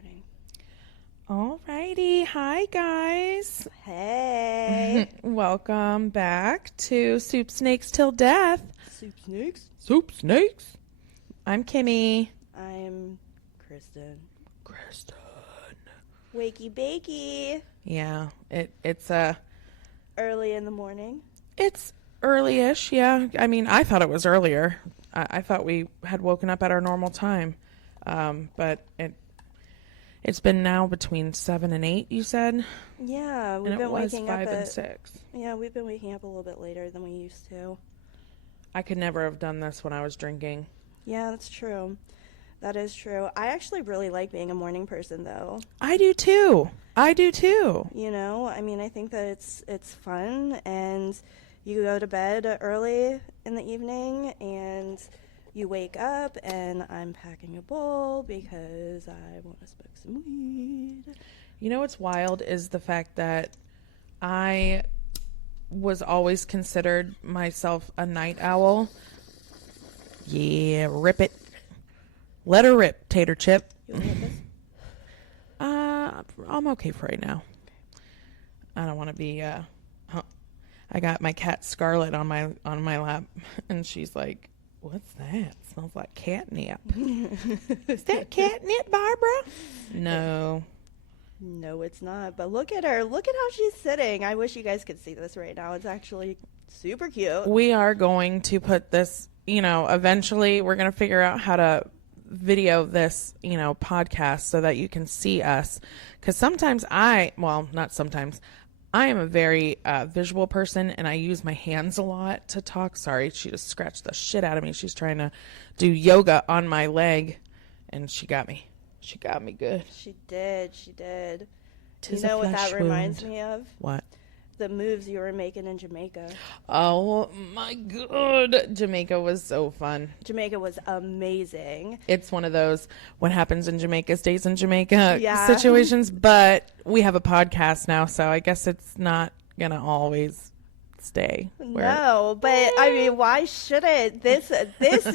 recording. Alrighty. Hi, guys. Hey. Welcome back to Soup Snakes Till Death. Soup Snakes? Soup Snakes. I'm Kimmy. I'm Kristen. Kristen. Wakey bakey. Yeah, it's Early in the morning. It's early-ish, yeah. I mean, I thought it was earlier. I thought we had woken up at our normal time. But it's been now between 7 and 8, you said? Yeah, we've and been it was waking 5 up and at 6. Yeah, we've been waking up a little bit later than we used to. I could never have done this when I was drinking. Yeah, that's true. That is true. I actually really like being a morning person, though. I do too. You know, I mean, I think that it's fun, and you go to bed early in the evening, and you wake up, and I'm packing a bowl because I want to smoke some weed. You know what's wild is the fact that I was always considered myself a night owl. Yeah, rip it. Let her rip, Tater Chip. You want to hit this? I'm okay for right now. I don't want to be. I got my cat Scarlet on my lap, and she's like, "What's that? Smells like catnip." Is that catnip, Barbara? No. No, it's not. But look at her. Look at how she's sitting. I wish you guys could see this right now. It's actually super cute. We are going to put this. Eventually, we're going to figure out how to video this, podcast so that you can see us. Because sometimes not sometimes. I am a very visual person, and I use my hands a lot to talk. Sorry, she just scratched the shit out of me. She's trying to do yoga on my leg, and she got me. She got me good. She did. She did. Tis you know a what that flesh reminds wound. me of? What? The moves you were making in Jamaica. Oh my God. Jamaica was so fun. Jamaica was amazing. It's one of those what happens in Jamaica stays in Jamaica Yeah. situations, but we have a podcast now, so I guess it's not going to always stay. No, but I mean, why should it? This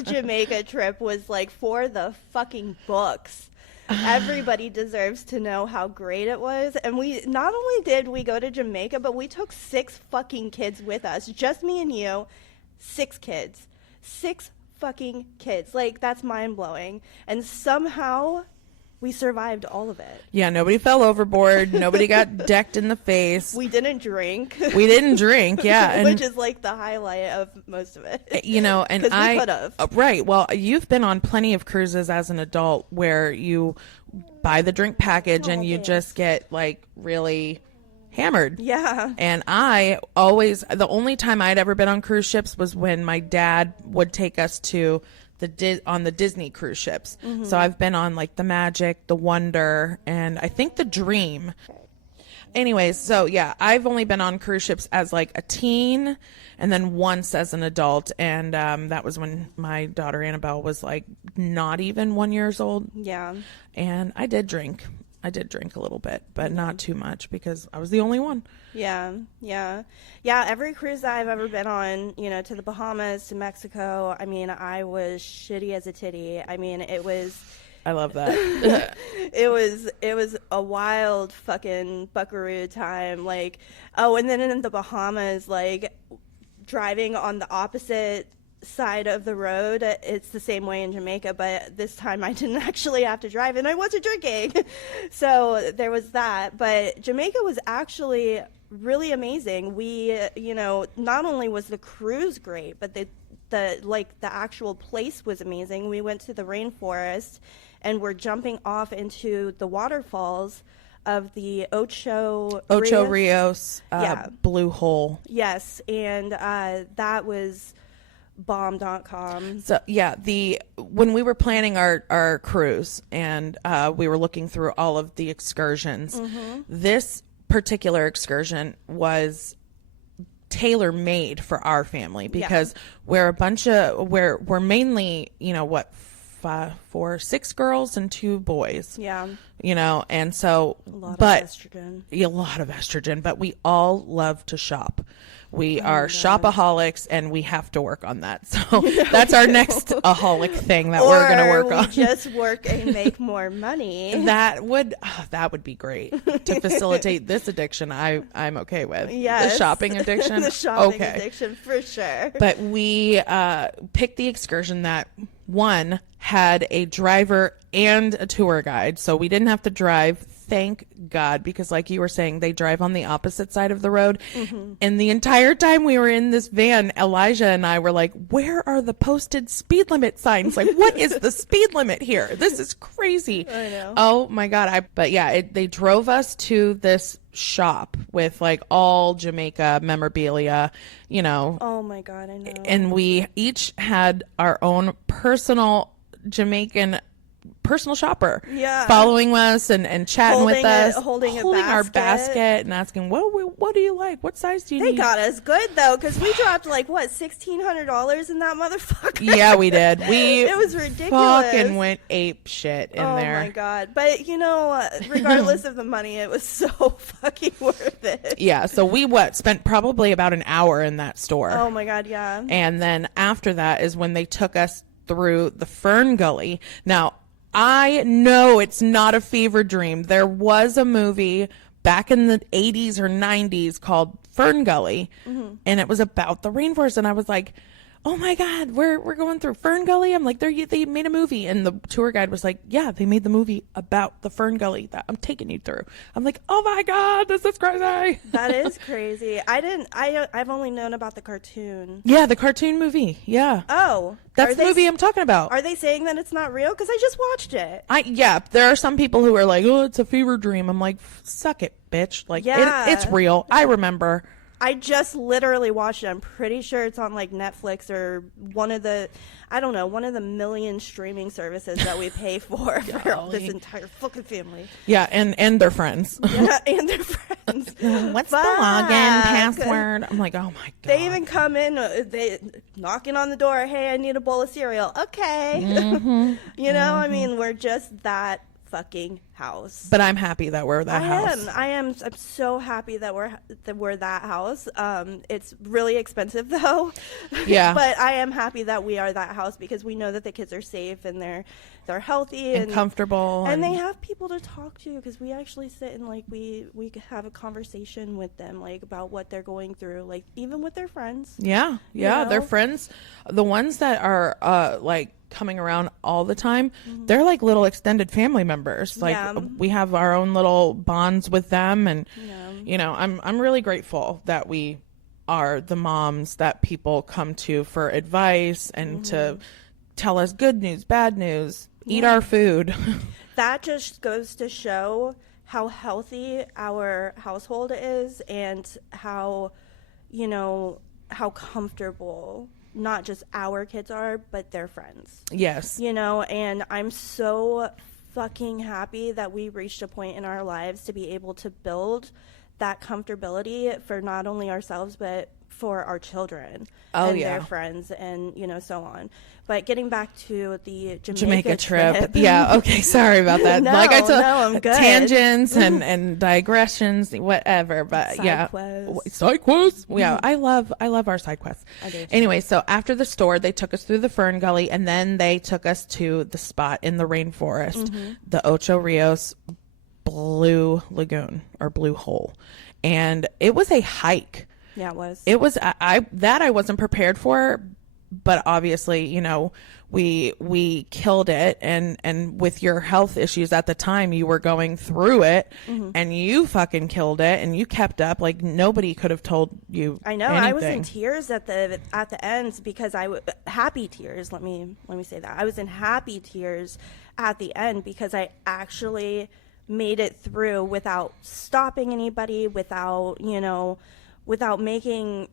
Jamaica trip was like for the fucking books. Everybody deserves to know how great it was. And we not only did we go to Jamaica, but we took 6 fucking kids with us. Just me and you. 6 kids. 6 fucking kids. Like, that's mind-blowing. And somehow we survived all of it. Yeah, nobody fell overboard. Nobody got decked in the face. We didn't drink. We didn't drink, yeah. Which is like the highlight of most of it. And we could have. Right. Well, you've been on plenty of cruises as an adult where you buy the drink package and you just get like really hammered. Yeah. And the only time I'd ever been on cruise ships was when my dad would take us to on the Disney cruise ships. Mm-hmm. So I've been on like the Magic, the Wonder, and I think the Dream. Anyways, so yeah, I've only been on cruise ships as like a teen and then once as an adult. And that was when my daughter Annabelle was like not even 1 year old. Yeah. And I did drink a little bit, but not too much because I was the only one. Yeah. Every cruise that I've ever been on, to the Bahamas, to Mexico, I mean, I was shitty as a titty. I mean, I love that. it was a wild fucking buckaroo time. Like, and then in the Bahamas, like, driving on the opposite side of the road, it's the same way in Jamaica, but this time I didn't actually have to drive and I wasn't drinking. So there was that. But Jamaica was actually really amazing. We, not only was the cruise great, but the actual place was amazing. We went to the rainforest and we're jumping off into the waterfalls of the Ocho Rios Blue Hole. Yes, and that was bomb.com. So yeah, when we were planning our cruise and we were looking through all of the excursions, this particular excursion was tailor-made for our family because we're mainly, 6 girls and 2 boys. Yeah. And so a lot of estrogen, but we all love to shop. We are shopaholics, and we have to work on that. So that's our next aholic thing that we're going to work on. Just work and make more money. That would be great to facilitate this addiction. I'm okay with. Yes. The shopping addiction. The shopping addiction for sure. But we picked the excursion that one had a driver and a tour guide, so we didn't have to drive. Thank God, because like you were saying, they drive on the opposite side of the road. And the entire time we were in this van, Elijah and I were like, where are the posted speed limit signs? Like, what is the speed limit here? This is crazy. I know. Oh my God. But yeah, they drove us to this shop with like all Jamaica memorabilia, you know. Oh my God, I know. And we each had our own personal Jamaican personal shopper, following us and chatting with us, holding our basket and asking, what do you like? What size do you need? They got us good though, because we dropped like what, $1,600 in that motherfucker. Yeah, we did. It was ridiculous. Fucking went ape shit in there. Oh my God! But you know, regardless of the money, it was so fucking worth it. Yeah. So we spent probably about an hour in that store. Oh my God! Yeah. And then after that is when they took us through the Fern Gully. Now, I know it's not a fever dream. There was a movie back in the 80s or 90s called Fern Gully, and it was about the rainforest. And I was like, oh my God, we're going through Fern Gully. I'm like, they made a movie. And the tour guide was like, yeah, they made the movie about the Fern Gully that I'm taking you through. I'm like, oh my God, this is crazy. That is crazy. I've only known about the cartoon. Yeah, the cartoon movie. Yeah. Oh. That's the movie I'm talking about. Are they saying that it's not real? Because I just watched it. Yeah, there are some people who are like, oh, it's a fever dream. I'm like, suck it, bitch. Like, it's real. I remember. I just literally watched it. I'm pretty sure it's on like Netflix or one of the million streaming services that we pay for this entire fucking family. Yeah, and their friends. Yeah, and their friends. What's the login password? I'm like, oh my God. They even come in, they knocking on the door. Hey, I need a bowl of cereal. Okay. You know, I mean, we're just that fucking house. But I'm happy that we're that house. I'm so happy that we're that house. It's really expensive though. Yeah. But I am happy that we are that house because we know that the kids are safe and they're healthy and comfortable and they have people to talk to, because we actually sit and like we have a conversation with them like about what they're going through, like even with their friends. Yeah. Their friends, the ones that are like coming around all the time, they're like little extended family members. Like we have our own little bonds with them, and you know, I'm really grateful that we are the moms that people come to for advice and to tell us good news, bad news, eat our food. That just goes to show how healthy our household is and how, you know, how comfortable not just our kids are, but their friends. Yes. You know, and I'm so fucking happy that we reached a point in our lives to be able to build that comfortability for not only ourselves, but for our children and their friends and, you know, so on. But getting back to the Jamaica trip. Yeah, okay, sorry about that. No, like I said, I'm good. Tangents and digressions, whatever. But side quests. Side quests. Yeah, I love our side quests. I do too. Anyway, so after the store, they took us through the Fern Gully, and then they took us to the spot in the rainforest, the Ocho Rios Blue Lagoon or Blue Hole. And it was a hike. Yeah, it was. It was I wasn't prepared for, but obviously, you know, we killed it, and with your health issues at the time, you were going through it, and you fucking killed it, and you kept up like nobody could have told you. I know. anything. I was in tears at the end because happy tears. Let me say that I was in happy tears at the end because I actually made it through without stopping anybody, without making,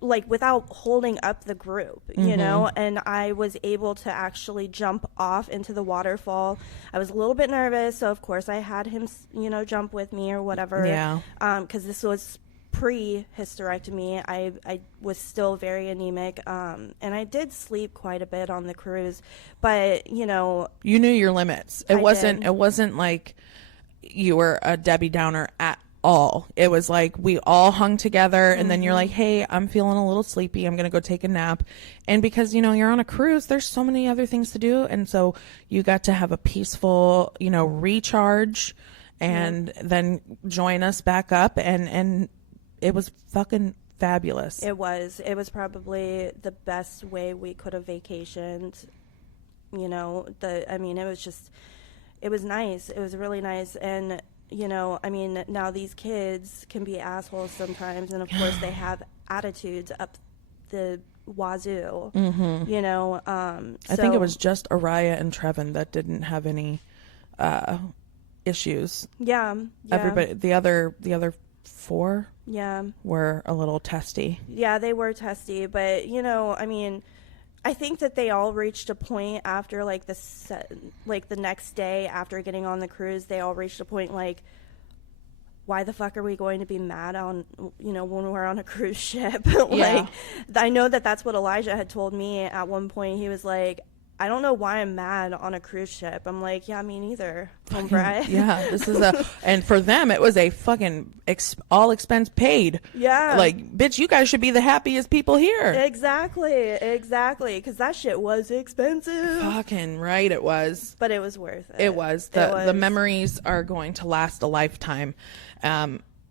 like, without holding up the group, you know, and I was able to actually jump off into the waterfall. I was a little bit nervous, so of course I had him, you know, jump with me or whatever. Yeah. Because this was pre-hysterectomy. I was still very anemic, and I did sleep quite a bit on the cruise, but, you know. You knew your limits. It wasn't like you were a Debbie Downer at all. It was like we all hung together, and then you're like, hey, I'm feeling a little sleepy, I'm gonna go take a nap. And because you're on a cruise, there's so many other things to do, and so you got to have a peaceful recharge, and then join us back up, and it was fucking fabulous. It was probably the best way we could have vacationed. It was nice. It was really nice. And now these kids can be assholes sometimes, and of course they have attitudes up the wazoo. I think it was just Araya and Trevin that didn't have any issues. Yeah. Everybody, the other 4 Yeah. were a little testy. Yeah, they were testy, but I think that they all reached a point after the next day after getting on the cruise, they all reached a point like, why the fuck are we going to be mad on when we're on a cruise ship? I know that's what Elijah had told me at one point. He was like, I don't know why I'm mad on a cruise ship. I'm like, yeah, me neither, hombre. Yeah, this is and for them, it was a fucking all expense paid. Yeah. Like, bitch, you guys should be the happiest people here. Exactly. Because that shit was expensive. Fucking right, it was. But it was worth it. It was. The memories are going to last a lifetime.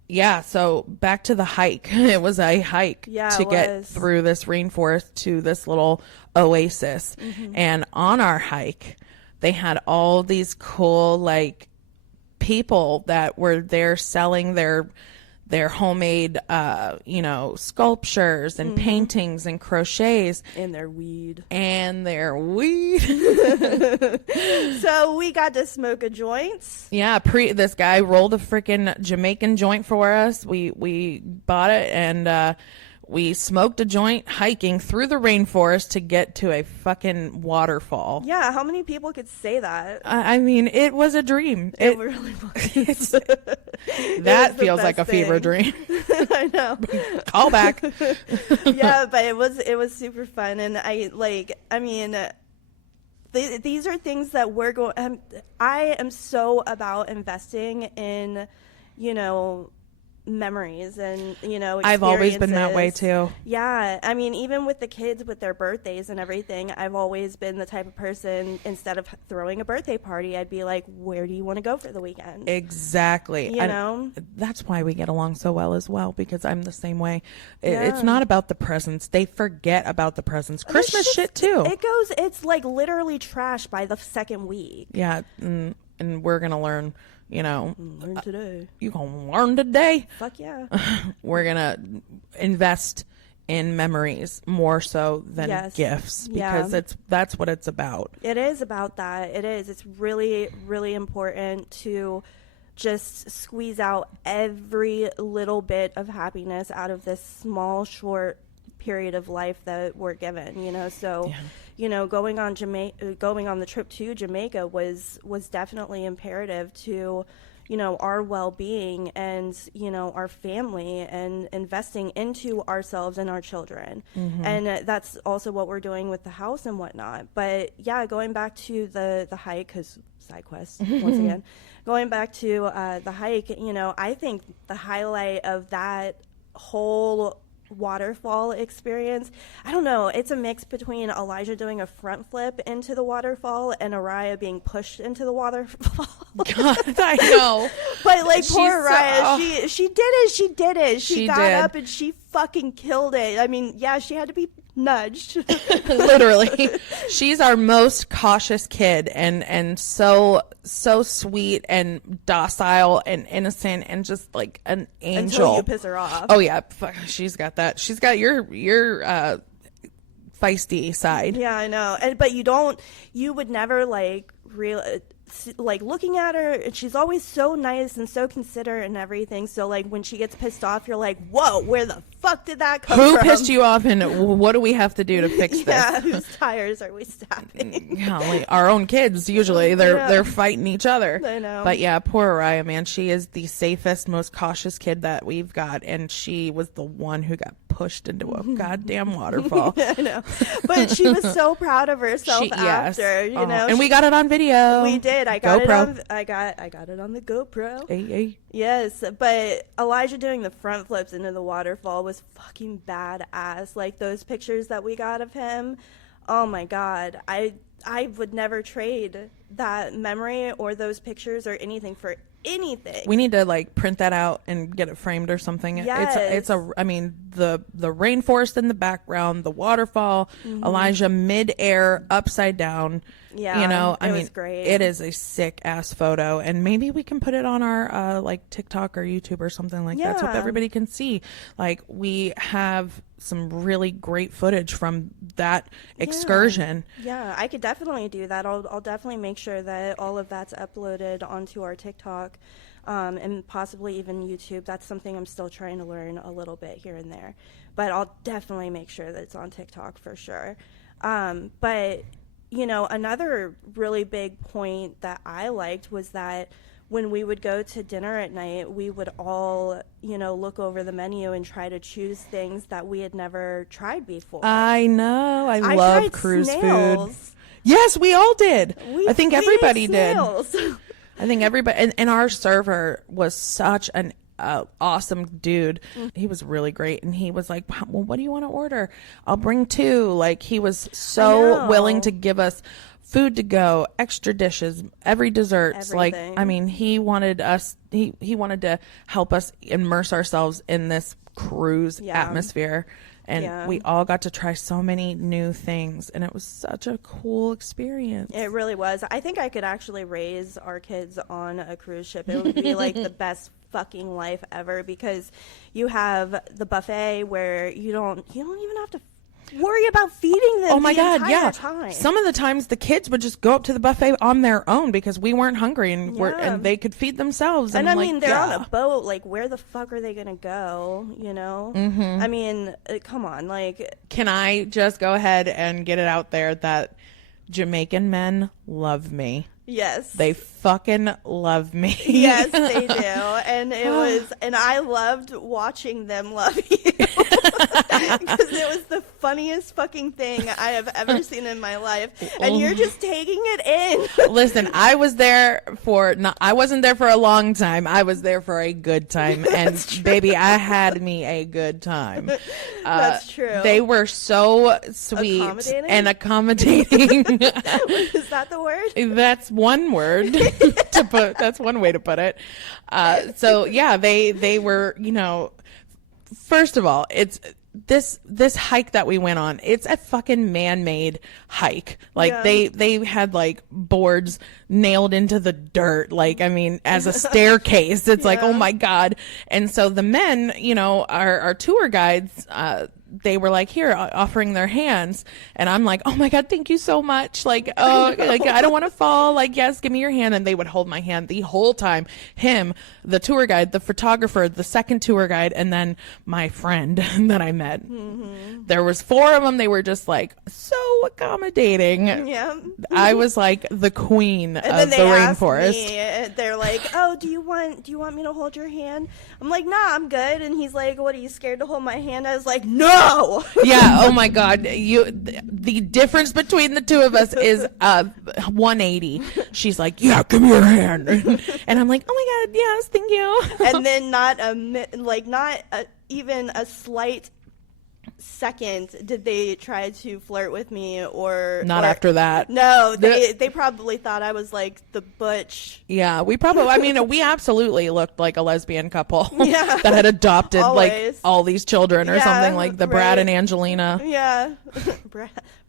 Yeah, so back to the hike. It was a hike to get through this rainforest to this little oasis. And on our hike, they had all these cool, people that were there selling their homemade, sculptures and paintings and crochets. And their weed. So we got to smoke a joint. Yeah, this guy rolled a freaking Jamaican joint for us. We bought it, and we smoked a joint hiking through the rainforest to get to a fucking waterfall. Yeah, how many people could say that? I mean, it was a dream. It really was. That feels like a fever dream. I know. Call back. Yeah, but it was super fun, and these are things that we're going. I am so about investing in, memories and I've always been that way too. Yeah, even with the kids with their birthdays and everything, I've always been the type of person, instead of throwing a birthday party, I'd be like, where do you want to go for the weekend? Exactly. That's why we get along so well as well, because I'm the same way. It's not about the presents. They forget about the presents. Christmas shit too. It's like literally trash by the second week. Yeah, and we're gonna learn. Learn today. You gonna learn today? Fuck yeah. We're gonna invest in memories more so than gifts, because that's what it's about. It is about that. It is. It's really, really important to just squeeze out every little bit of happiness out of this small, short period of life that we're given. Going on the trip to Jamaica was definitely imperative to, our well-being and, our family, and investing into ourselves and our children. And that's also what we're doing with the house and whatnot. But yeah, going back to the hike, because side quest once again, going back to the hike, I think the highlight of that whole waterfall experience, I don't know, it's a mix between Elijah doing a front flip into the waterfall and Araya being pushed into the waterfall. God, I know. But poor Araya, she did it. She got up and she fucking killed it. She had to be nudged. Literally. She's our most cautious kid, and so sweet and docile and innocent and just like an angel. Until you piss her off. Oh yeah, she's got that. She's got your feisty side. Yeah, I know. But you would never looking at her, and she's always so nice and so considerate and everything. So when she gets pissed off, you're like, whoa, where the fuck did that come from? Who pissed you off, and what do we have to do to fix this? Yeah, whose tires are we stopping? Our own kids, usually. They're fighting each other. I know. But yeah, poor Araya, man. She is the safest, most cautious kid that we've got, and she was the one who got pushed into a goddamn waterfall. I know. But she was so proud of herself Yes. after, you know. And we got it on video. We did. I got GoPro. it on I got it on the GoPro. Hey. Yes, but Elijah doing the front flips into the waterfall was fucking badass. Like those pictures that we got of him. Oh my god. I would never trade that memory or those pictures or anything for anything. We need to like print that out and get it framed or something. Yes. It's I mean, the rainforest in the background, the waterfall, Elijah midair upside down. Yeah, you know, I it mean, was great. it is a sick ass photo, and maybe we can put it on our like TikTok or YouTube or something like that, so Yeah. everybody can see. Like, we have some really great footage from that excursion. Yeah, I could definitely do that. I'll definitely make sure that all of that's uploaded onto our TikTok, and possibly even YouTube. That's something I'm still trying to learn a little bit here and there, but I'll definitely make sure that it's on TikTok for sure. But you know, another really big point that I liked was that when we would go to dinner at night, we would all, you know, look over the menu and try to choose things that we had never tried before. I know. I love tried cruise snails. food. Yes, we all did. We I think ate everybody did. snails. I think everybody, and our server was such an awesome dude. He was really great, and he was like, well, what do you want to order? I'll bring 2. Like, he was so willing to give us food to go, extra dishes, every desserts. Like, Everything. I mean, he wanted us, he wanted to help us immerse ourselves in this cruise atmosphere. And we all got to try so many new things, and it was such a cool experience. It really was. I think I could actually raise our kids on a cruise ship. It would be like the best fucking life ever, because you have the buffet where you don't even have to worry about feeding them. Oh my the god, entire yeah. time. Some of the times the kids would just go up to the buffet on their own because we weren't hungry, and and they could feed themselves. And I I'm mean, like, they're on a boat. Like, where the fuck are they gonna go? You know? Mm-hmm. I mean, come on. Like, can I just go ahead and get it out there that Jamaican men love me? yes, They fucking love me. yes, they do. And it was, and I loved watching them love you. Because it was the funniest fucking thing I have ever seen in my life. And you're just taking it in. Listen, I wasn't there for a long time. I was there for a good time. And baby, I had me a good time. That's true. They were so sweet and accommodating. Is that the word? That's one word to put. That's one way to put it. So yeah, they were, you know, first of all, it's this hike that we went on. It's a fucking man-made hike. Like they had like boards nailed into the dirt. Like, I mean, as a staircase. It's like, oh my god. And so the men, you know, our tour guides, they were like, here, offering their hands, and I'm like, oh my god, thank you so much. Like, oh, like, I don't want to fall. Like, yes, give me your hand. And they would hold my hand the whole time. Him, the tour guide, the photographer, the second tour guide, and then my friend that I met. Mm-hmm. There was 4 of them. They were just like so accommodating. Yeah. I was like the queen And of then the they asked rainforest. me, they're like, oh, do you want me to hold your hand? I'm like, nah, I'm good. And he's like, what, are you scared to hold my hand? I was like, no. Yeah. Oh my god. The difference between the two of us is 180. She's like, yeah, give me your hand. And I'm like, oh my god, yes, thank you. And then not even a slight second did they try to flirt with me or after that. No, they probably thought I was like the butch. Yeah, we absolutely looked like a lesbian couple Yeah. that had adopted like Always. all these children or Yeah, something, like the Brad right. and Angelina. Yeah.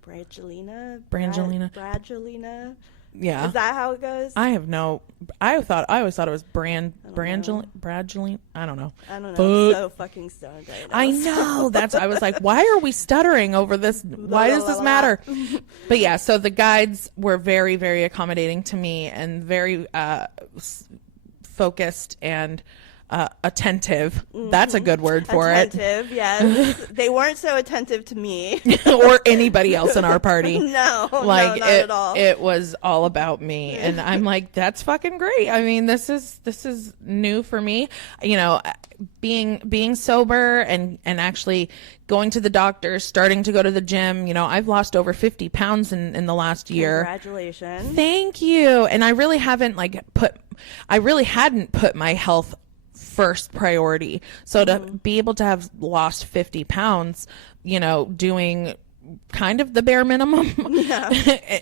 Brangelina? Bradgelina? Yeah. Is that how it goes? I always thought it was Bradgelina. I don't know. I don't know. But I'm so fucking stoned right now. I know. I was like, why are we stuttering over this? Why does this matter? But yeah, so the guides were very, very accommodating to me and very focused and attentive. That's a good word for Attentive, yes. They weren't so attentive to me. it. Or anybody else in our party. No, Like no, not at all. it was all about me. And I'm like, that's fucking great. I mean, this is new for me. You know, being sober and actually going to the doctor, starting to go to the gym. You know, I've lost over 50 pounds in the last year. Congratulations. Thank you. And I really hadn't put my health first priority. So to be able to have lost 50 pounds, you know, doing kind of the bare minimum,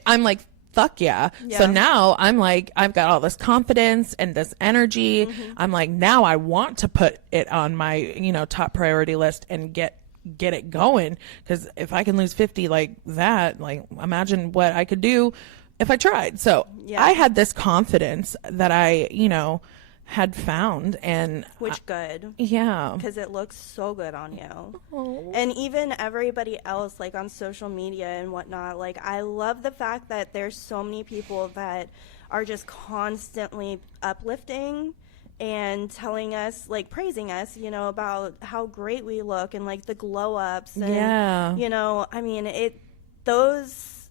I'm like, fuck yeah. So now I'm like, I've got all this confidence and this energy. I'm like, now I want to put it on my, you know, top priority list and get it going. Because if I can lose 50 like that, like imagine what I could do if I tried. So I had this confidence that I, you know, had found. And Which good. Yeah. Because it looks so good on you. Oh. And even everybody else, like on social media and whatnot, like I love the fact that there's so many people that are just constantly uplifting and telling us, like praising us, you know, about how great we look and like the glow ups. And, you know, I mean, those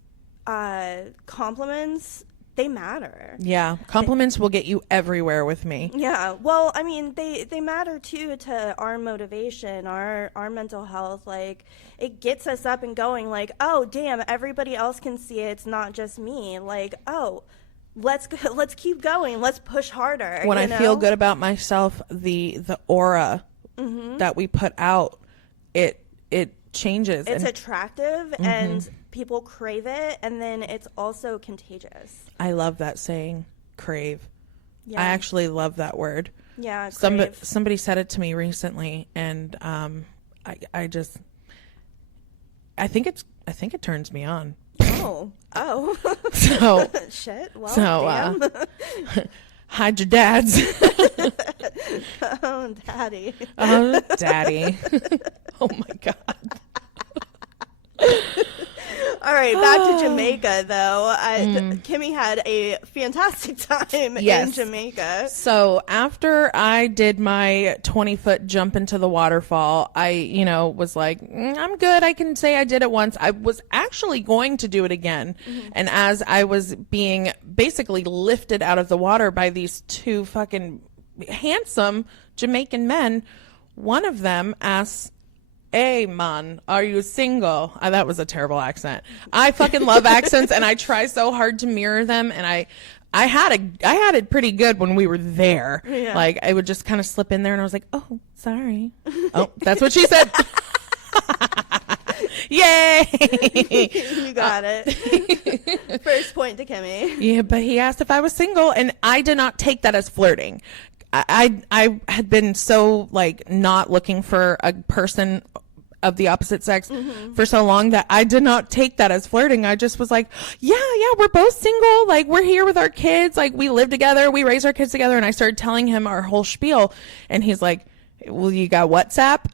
compliments, they matter. Yeah. Compliments will get you everywhere with me. Yeah. Well, I mean, they matter too to our motivation, our mental health. Like, it gets us up and going. Like, oh, damn, everybody else can see it. It's not just me. Like, oh, let's keep going. Let's push harder. When I feel good about myself, the aura that we put out, it changes. It's attractive and people crave it, and then it's also contagious. I love that saying, crave. Yeah. I actually love that word. Yeah, crave. Somebody said it to me recently, and I think it turns me on. Oh. So shit. Well, so damn. hide your dads. Oh, daddy. Oh, daddy. Oh my God. All right, back to Jamaica, though. Kimmy had a fantastic time in Jamaica. So after I did my 20-foot jump into the waterfall, I, you know, was like, I'm good. I can say I did it once. I was actually going to do it again. And as I was being basically lifted out of the water by these two fucking handsome Jamaican men, one of them asks, "Hey man, are you single?" That was a terrible accent. I fucking love accents, and I try so hard to mirror them. And I had it pretty good when we were there. Yeah. Like I would just kind of slip in there, and I was like, "Oh, sorry." Oh, that's what she said. Yay! You got it. First point to Kimmy. Yeah, but he asked if I was single, and I did not take that as flirting. I had been so like not looking for a person of the opposite sex for so long that I did not take that as flirting. I just was like, yeah, we're both single. Like we're here with our kids. Like we live together. We raise our kids together. And I started telling him our whole spiel, and he's like, "Well, you got WhatsApp?"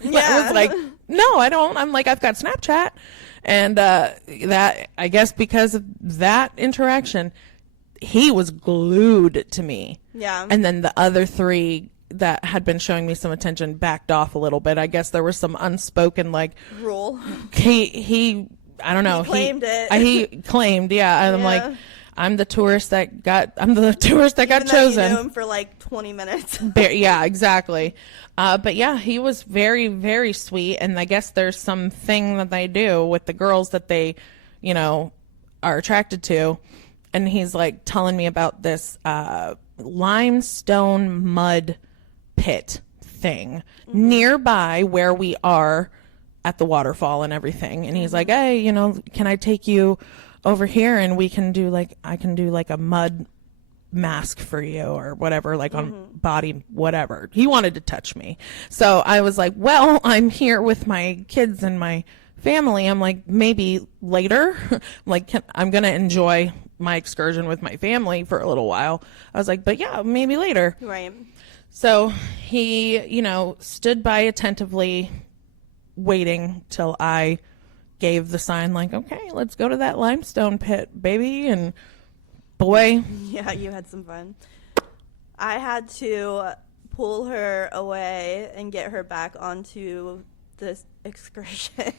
Yeah. I was like, "No, I don't." I'm like, "I've got Snapchat." And that, I guess because of that interaction, he was glued to me. Yeah. And then the other three that had been showing me some attention backed off a little bit. I guess there was some unspoken like rule. He I don't know. He claimed it. He claimed, yeah. And I'm like, I'm the tourist that got chosen. You knew him for like 20 minutes. Yeah, exactly. But yeah, he was very, very sweet. And I guess there's some thing that they do with the girls that they, you know, are attracted to. And he's like telling me about this limestone mud pit thing nearby where we are at the waterfall and everything. And he's like, "Hey, you know, can I take you over here and I can do like a mud mask for you or whatever, like on body, whatever." He wanted to touch me. So I was like, well, I'm here with my kids and my family. I'm like, maybe later. Like, I'm going to enjoy my excursion with my family for a little while. I was like, but yeah, maybe later. Right. So he, you know, stood by attentively waiting till I gave the sign like, okay, let's go to that limestone pit, baby. And boy. Yeah, you had some fun. I had to pull her away and get her back onto this excursion.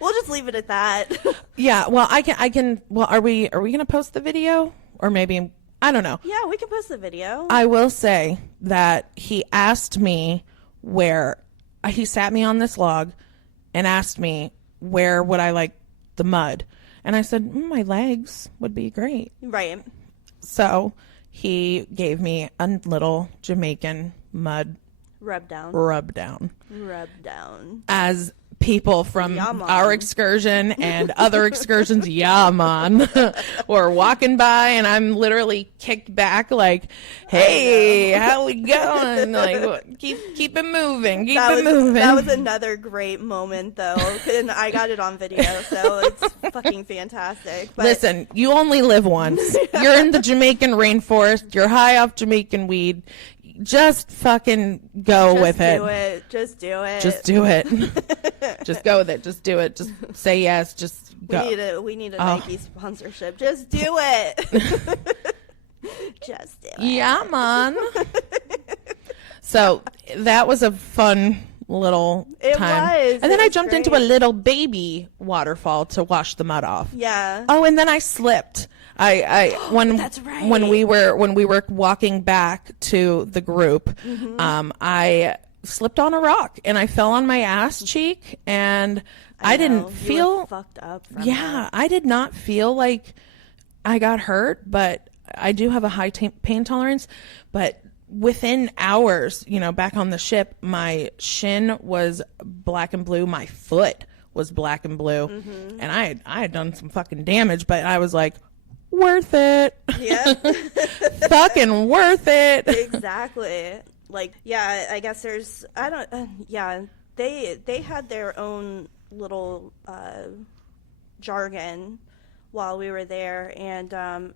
We'll just leave it at that. Yeah, well, I can. Well, are we gonna post the video, or maybe I don't know. Yeah, we can post the video. I will say that he asked me where he sat me on this log and asked me where would I like the mud, and I said my legs would be great. Right. So he gave me a little Jamaican mud Rub down. As people from Yeah, man. our excursion and other excursions, yeah, man, were walking by, and I'm literally kicked back like, "Hey, how we going? Like, keep it moving, keep it moving." That was another great moment, though, and I got it on video, so it's fucking fantastic. But Listen, you only live once. You're in the Jamaican rainforest. You're high off Jamaican weed. Just fucking go with it. Just do it. Just do it. Just go with it. Just do it. Just say yes. Just go. We need a Nike sponsorship. Just do it. Just do it. Yeah, man. So that was a fun little time. Was. And then It I was jumped great. into a little baby waterfall to wash the mud off. Yeah. Oh, and then I slipped. That's right. When we were walking back to the group, I slipped on a rock and I fell on my ass cheek, and I didn't You were feel fucked up. From yeah, I did not feel like I got hurt, but I do have a high pain tolerance. But within hours, back on the ship, my shin was black and blue. My foot was black and blue, and I had done some fucking damage. But I was like, worth it. Yeah. Fucking worth it. Exactly. Like, yeah, I guess there's, they had their own little jargon while we were there, and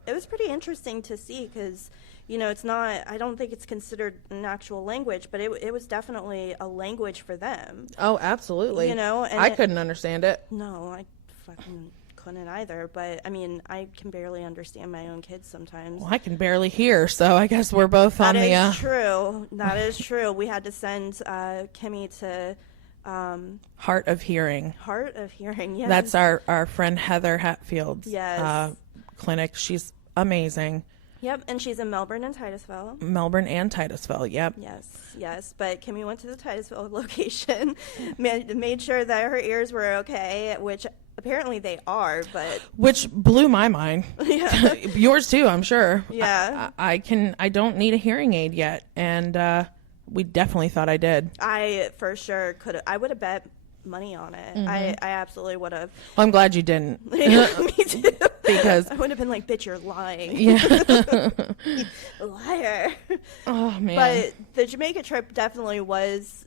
it was pretty interesting to see because, it's not, I don't think it's considered an actual language, but it was definitely a language for them. Oh, absolutely. And I couldn't understand it. No, I fucking couldn't either, but I mean, I can barely understand my own kids sometimes. Well, I can barely hear, so I guess we're both on the. That is true. That is true. We had to send Kimmy to Heart of Hearing. Heart of Hearing. Yes. That's our friend Heather Hatfield's Yes. clinic. She's amazing. Yep, and she's in Melbourne and Titusville. Melbourne and Titusville. Yep. Yes. But Kimmy went to the Titusville location, made sure that her ears were okay, which apparently they are, but Which blew my mind. yeah. Yours too, I'm sure. Yeah. I don't need a hearing aid yet, and we definitely thought I did. I for sure could have. I would have bet money on it. I absolutely would have. Well, I'm glad you didn't. Me too. Because I would have been like, bitch, you're lying. yeah. Liar. Oh man. But the Jamaica trip definitely was,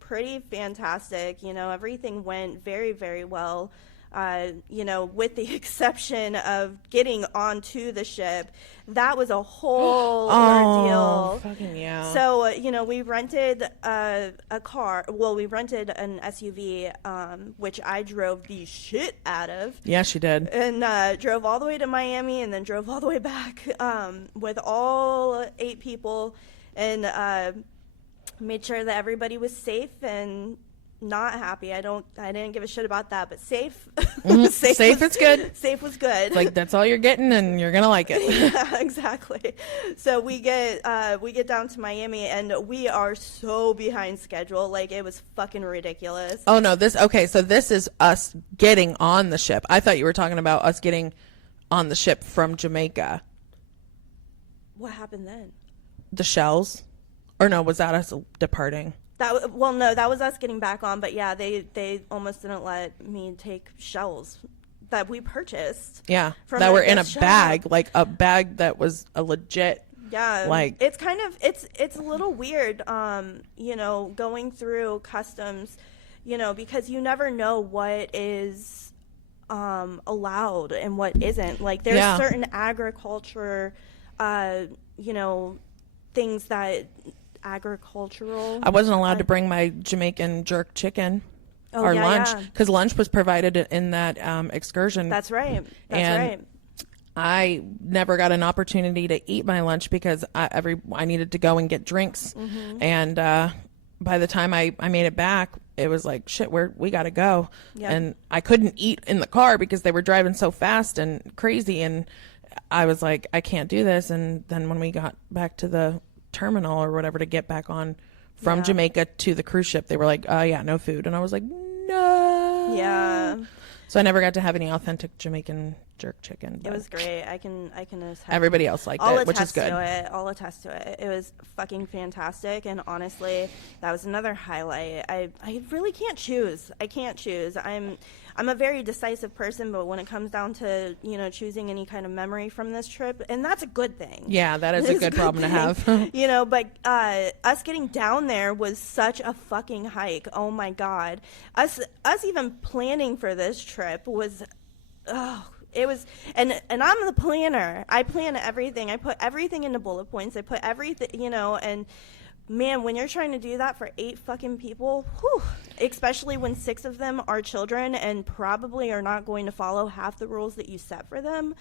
pretty fantastic. Everything went very, very well. With the exception of getting onto the ship, that was a whole ordeal. Fucking yeah. So, we rented a car. Well, we rented an SUV, which I drove the shit out of. Yeah, she did. And drove all the way to Miami and then drove all the way back with all 8 people, and made sure that everybody was safe and not happy. I didn't give a shit about that, but safe. Safe is good. Safe was good. Like, that's all you're getting, and you're gonna like it. Yeah, exactly. So we get down to Miami, and we are so behind schedule. Like, it was fucking ridiculous. Oh no, so this is us getting on the ship. I thought you were talking about us getting on the ship from Jamaica. What happened then? The shells? Or no, was that us departing? That was us getting back on, but yeah, they almost didn't let me take shells that we purchased. Yeah, from that were in a shop. bag, like a bag that was a legit. Yeah, like it's kind of it's a little weird, going through customs, because you never know what is allowed and what isn't. Like, there's certain agriculture, things that. Agricultural. I wasn't allowed to bring my Jamaican jerk chicken or lunch because lunch was provided in that excursion. That's right. I never got an opportunity to eat my lunch because I needed to go and get drinks. And by the time I made it back, it was like, shit, we got to go. Yep. And I couldn't eat in the car because they were driving so fast and crazy. And I was like, I can't do this. And then when we got back to the terminal or whatever to get back on from Jamaica to the cruise ship, they were like, yeah, no food. And I was like, no. Yeah. So I never got to have any authentic Jamaican jerk chicken. It was great. I can attest. Everybody else liked it, which is good. I'll attest to it. It was fucking fantastic, and honestly, that was another highlight. I really can't choose. I can't choose. I'm a very decisive person, but when it comes down to, you know, choosing any kind of memory from this trip, and that's a good thing. Yeah, that is a good problem to have. You know, but us getting down there was such a fucking hike. Oh my God. Us even planning for this trip was, it was, and I'm the planner. I plan everything. I put everything into bullet points. I put everything, you know, and man, when you're trying to do that for 8 fucking people, whew, especially when 6 of them are children and probably are not going to follow half the rules that you set for them,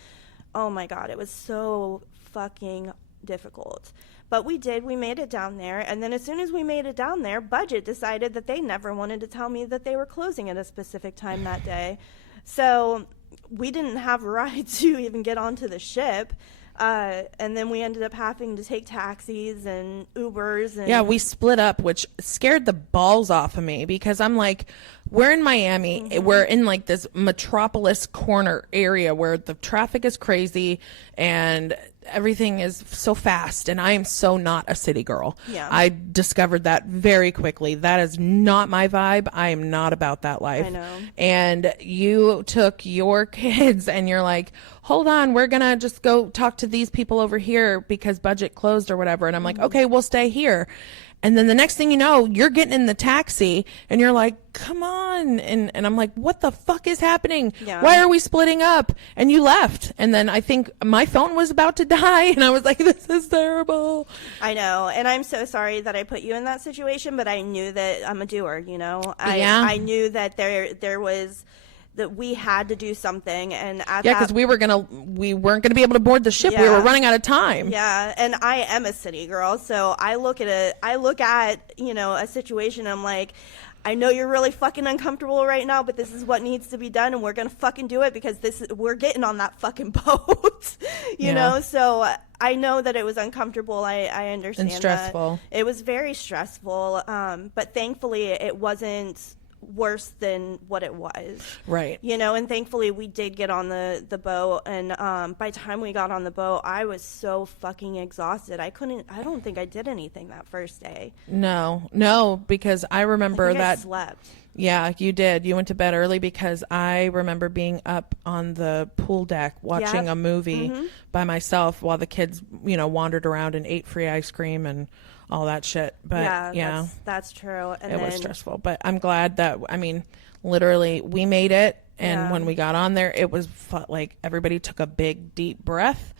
oh my God, it was so fucking difficult. But we made it down there, and then as soon as we made it down there, Budget decided that they never wanted to tell me that they were closing at a specific time that day. So we didn't have a ride to even get onto the ship. And then we ended up having to take taxis and Ubers. And yeah, we split up, which scared the balls off of me because I'm like, we're in Miami. We're in like this metropolis corner area where the traffic is crazy and everything is so fast, and I am so not a city girl. Yeah. I discovered that very quickly. That is not my vibe. I am not about that life. I know. And you took your kids and you're like, hold on, we're gonna just go talk to these people over here because Budget closed or whatever. And I'm like, okay, we'll stay here. And then the next thing you know, you're getting in the taxi and you're like, come on. And I'm like, what the fuck is happening? Yeah. Why are we splitting up? And you left. And then I think my phone was about to die. And I was like, this is terrible. I know. And I'm so sorry that I put you in that situation, but I knew that I'm a doer, you know? I knew that there was, that we had to do something, and because we weren't gonna be able to board the ship. We were running out of time. Yeah, and I am a city girl, so I look at you know, a situation. I'm like, I know you're really fucking uncomfortable right now, but this is what needs to be done, and we're gonna fucking do it because we're getting on that fucking boat, you know. So I know that it was uncomfortable. I understand. And stressful. It was very stressful, but thankfully it wasn't worse than what it was, right? You know, and thankfully we did get on the boat, and by the time we got on the boat, I was so fucking exhausted. I don't think I did anything that first day. No, because I remember I that slept. Yeah, you did. You went to bed early because I remember being up on the pool deck watching a movie by myself while the kids, you know, wandered around and ate free ice cream and all that shit. But yeah, that's true. And it was stressful, but I'm glad that, I mean, literally we made it. And when we got on there, it was like everybody took a big deep breath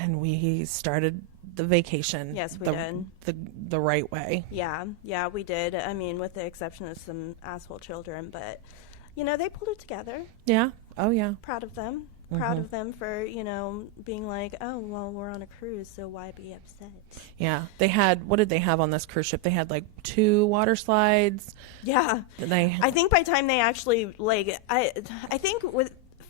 and we started the vacation. Yes, we did. The right way. Yeah, we did. I mean, with the exception of some asshole children, but you know, they pulled it together. Yeah. Oh yeah. Proud of them. Proud of them for, you know, being like, oh, well, we're on a cruise, so why be upset? Yeah. They had, what did they have on this cruise ship? They had like 2 water slides. Yeah. I think by the time they actually, like, I think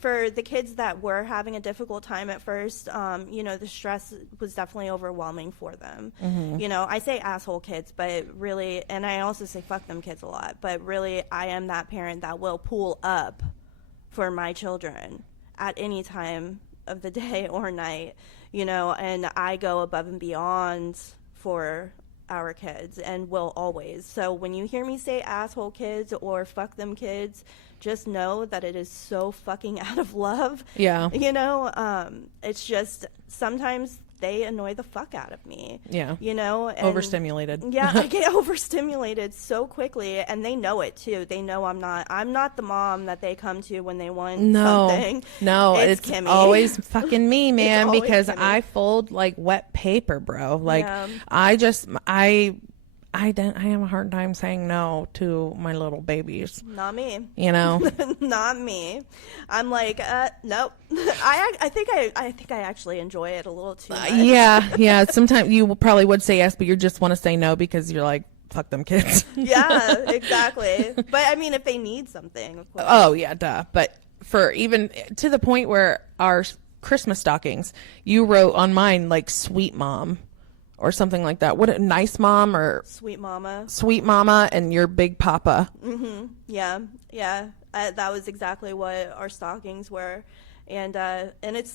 for the kids that were having a difficult time at first, you know, the stress was definitely overwhelming for them. You know, I say asshole kids, but really, and I also say fuck them kids a lot, but really I am that parent that will pull up for my children at any time of the day or night, you know, and I go above and beyond for our kids and will always. So when you hear me say asshole kids or fuck them kids, just know that it is so fucking out of love. Yeah. You know, it's just sometimes they annoy the fuck out of me. Yeah. You know? And overstimulated. Yeah, I get overstimulated so quickly, and they know it too. They know I'm not the mom that they come to when they want something. No, it's Kimmy. always fucking me, man, because Kimmy. I fold like wet paper, bro. Like I I have a hard time saying no to my little babies. Not me. You know, Not me. I'm like, nope. I think I actually enjoy it a little too much. Yeah. Sometimes you probably would say yes, but you just want to say no because you're like, fuck them kids. Yeah, exactly. But I mean, if they need something, of course. Oh yeah, duh. But for even to the point where our Christmas stockings, you wrote on mine like sweet mom or something like that. What a nice mom or Sweet mama. Sweet mama and your big papa. Yeah. That was exactly what our stockings were, and it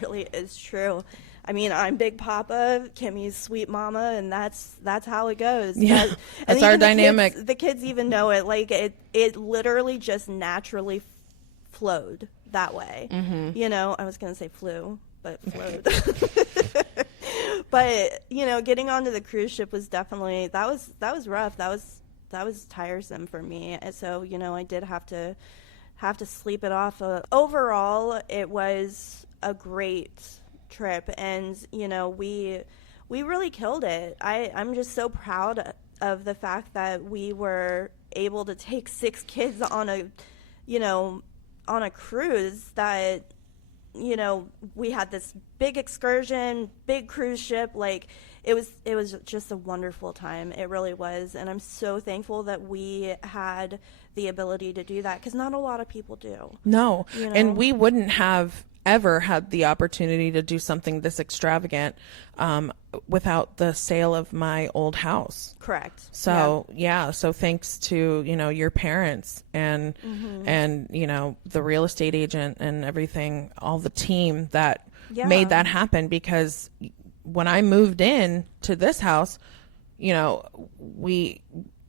really is true. I mean, I'm Big Papa, Kimmy's Sweet Mama, and that's how it goes. Yeah, and that's our dynamic. The kids even know it. Like it literally just naturally flowed that way. You know, I was gonna say flew, but flowed. But you know, getting onto the cruise ship was definitely that was rough. That was tiresome for me. And so you know, I did have to sleep it off. Overall, it was a great trip, and you know, we really killed it. I'm just so proud of the fact that we were able to take 6 kids on a cruise that, you know, we had this big excursion, big cruise ship. Like it was just a wonderful time. It really was. And I'm so thankful that we had the ability to do that, because not a lot of people do. No. You know? And we wouldn't have ever had the opportunity to do something this extravagant without the sale of my old house. Correct. So yeah, so thanks to, you know, your parents and you know, the real estate agent and everything, all the team that made that happen. Because when I moved in to this house, you know, we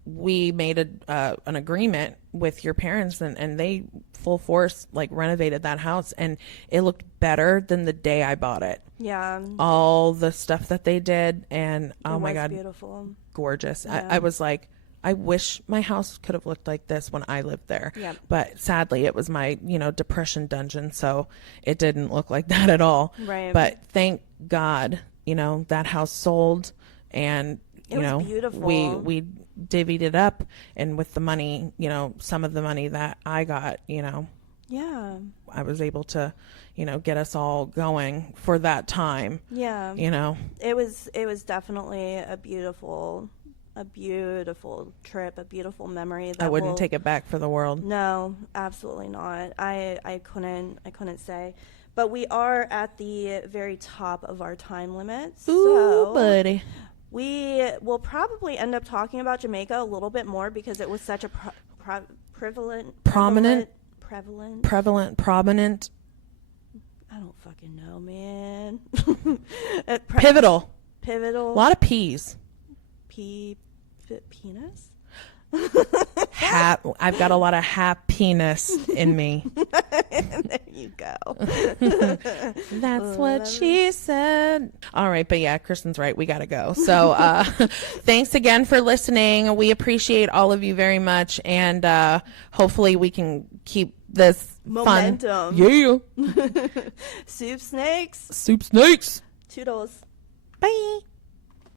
made an agreement with your parents, and they full force like renovated that house, and it looked better than the day I bought it. Yeah. All the stuff that they did, and oh my God, beautiful. Gorgeous. Yeah. I was like, I wish my house could have looked like this when I lived there. Yep. But sadly, it was my, you know, depression dungeon, so it didn't look like that at all. Right. But thank God, you know, that house sold, and It was beautiful. we divvied it up, and with the money, you know, some of the money that I got, you know, I was able to, you know, get us all going for that time. Yeah. You know, it was definitely a beautiful trip, a beautiful memory that I wouldn't take it back for the world. No, absolutely not. I couldn't say. But we are at the very top of our time limit. Ooh, buddy. We will probably end up talking about Jamaica a little bit more, because it was such a prominent. I don't fucking know, man. Pivotal. A lot of P's. Penis? I've got a lot of happiness in me. There you go. That's what she said. All right, but yeah, Kristen's right. We got to go. So thanks again for listening. We appreciate all of you very much, and hopefully we can keep this momentum. Fun. Yeah. Soup snakes. Soup snakes. Toodles. Bye.